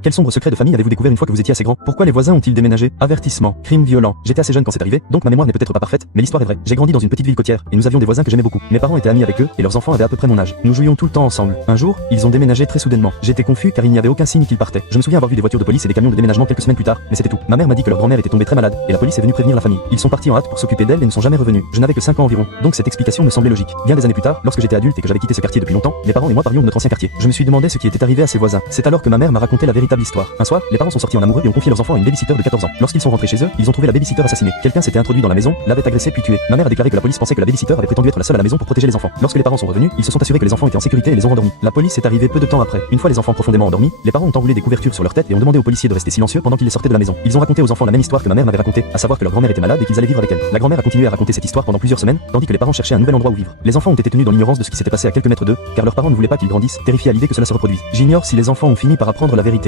Quel sombre secret de famille avez-vous découvert une fois que vous étiez assez grand? Pourquoi les voisins ont-ils déménagé? Avertissement, crime violent. J'étais assez jeune quand c'est arrivé, donc ma mémoire n'est peut-être pas parfaite, mais l'histoire est vraie. J'ai grandi dans une petite ville côtière, et nous avions des voisins que j'aimais beaucoup. Mes parents étaient amis avec eux, et leurs enfants avaient à peu près mon âge. Nous jouions tout le temps ensemble. Un jour, ils ont déménagé très soudainement. J'étais confus car il n'y avait aucun signe qu'ils partaient. Je me souviens avoir vu des voitures de police et des camions de déménagement quelques semaines plus tard, mais c'était tout. Ma mère m'a dit que leur grand-mère était tombée très malade, et la police est venue prévenir la famille. Ils sont partis en hâte pour s'occuper d'elle et ne sont jamais revenus. Je n'avais que 5 ans environ, donc cette explication me semblait logique. Bien des années plus tard, lorsque j'étais adulte et que j'avais quitté ce quartier depuis longtemps, mes parents et moi parlions de notre ancien quartier. Je me suis demandé ce qui était arrivé à ses voisins. C'est alors que ma mère m'a raconté la véritable histoire. Un soir, les parents sont sortis en amoureux et ont confié leurs enfants à une babysitter de 14 ans. Lorsqu'ils sont rentrés chez eux, ils ont trouvé la babysitter assassinée. Quelqu'un s'était introduit dans la maison, l'avait agressée puis tuée. Ma mère a déclaré que la police pensait que la babysitter avait prétendu être la seule à la maison pour protéger les enfants. Lorsque les parents sont revenus, ils se sont assurés que les enfants étaient en sécurité et les ont rendormis. La police est arrivée peu de temps après. Une fois les enfants profondément endormis, les parents ont enroulé des couvertures sur leur tête et ont demandé aux policiers de rester silencieux pendant qu'ils les sortaient de la maison. Ils ont raconté aux enfants la même histoire que ma mère m'avait racontée, à savoir que leur grand-mère était malade et qu'ils allaient vivre avec elle. La grand-mère a continué à raconter cette histoire pendant plusieurs semaines, tandis que les parents cherchaient un nouvel endroit où vivre. Les enfants ont été tenus dans l'ignorance de ce qui s'était passé à quelques mètres d'eux, car leurs parents ne voulaient pas qu'ils grandissent, terrifiés à l'idée que cela se reproduise. J'ignore si les enfants ont fini par apprendre la vérité.